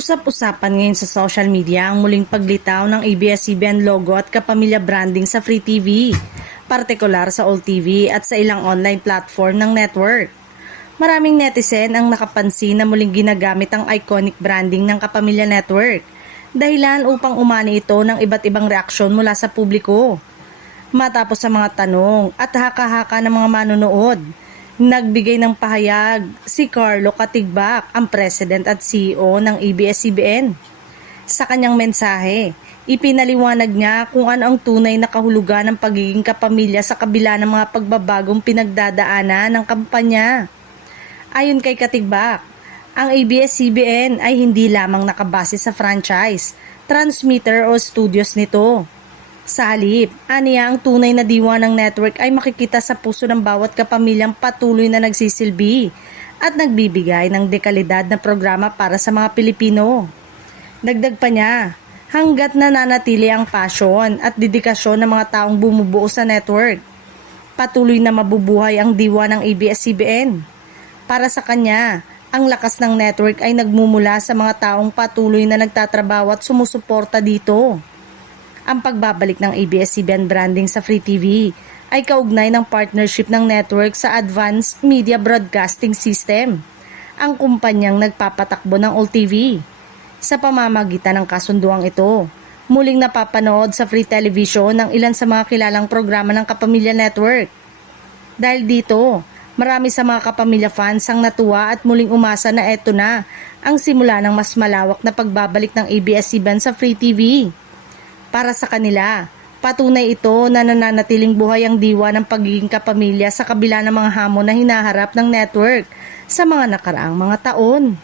Usap-usapan ngayon sa social media ang muling paglitaw ng ABS-CBN logo at kapamilya branding sa Free TV, partikular sa All TV at sa ilang online platform ng network. Maraming netizen ang nakapansin na muling ginagamit ang iconic branding ng Kapamilya Network, dahilan upang umani ito ng iba't ibang reaksyon mula sa publiko. Matapos sa mga tanong at haka-haka ng mga manonood, nagbigay ng pahayag si Carlo Katigbak, ang President at CEO ng ABS-CBN. Sa kanyang mensahe, ipinaliwanag niya kung ano ang tunay na kahulugan ng pagiging kapamilya sa kabila ng mga pagbabagong pinagdadaanan ng kampanya. Ayon kay Katigbak, ang ABS-CBN ay hindi lamang nakabase sa franchise, transmitter o studios nito. Sa halip, aniya ang tunay na diwa ng network ay makikita sa puso ng bawat kapamilyang patuloy na nagsisilbi at nagbibigay ng dekalidad na programa para sa mga Pilipino. Dagdag pa niya, hanggat nananatili ang passion at dedikasyon ng mga taong bumubuo sa network, patuloy na mabubuhay ang diwa ng ABS-CBN. Para sa kanya, ang lakas ng network ay nagmumula sa mga taong patuloy na nagtatrabaho at sumusuporta dito. Ang pagbabalik ng ABS-CBN branding sa Free TV ay kaugnay ng partnership ng network sa Advanced Media Broadcasting System, ang kumpanyang nagpapatakbo ng All TV. Sa pamamagitan ng kasunduang ito, muling napapanood sa Free Television ang ilan sa mga kilalang programa ng Kapamilya Network. Dahil dito, marami sa mga kapamilya fans ang natuwa at muling umasa na eto na ang simula ng mas malawak na pagbabalik ng ABS-CBN sa Free TV. Para sa kanila, patunay ito na nananatiling buhay ang diwa ng pagiging kapamilya sa kabila ng mga hamon na hinaharap ng network sa mga nakaraang mga taon.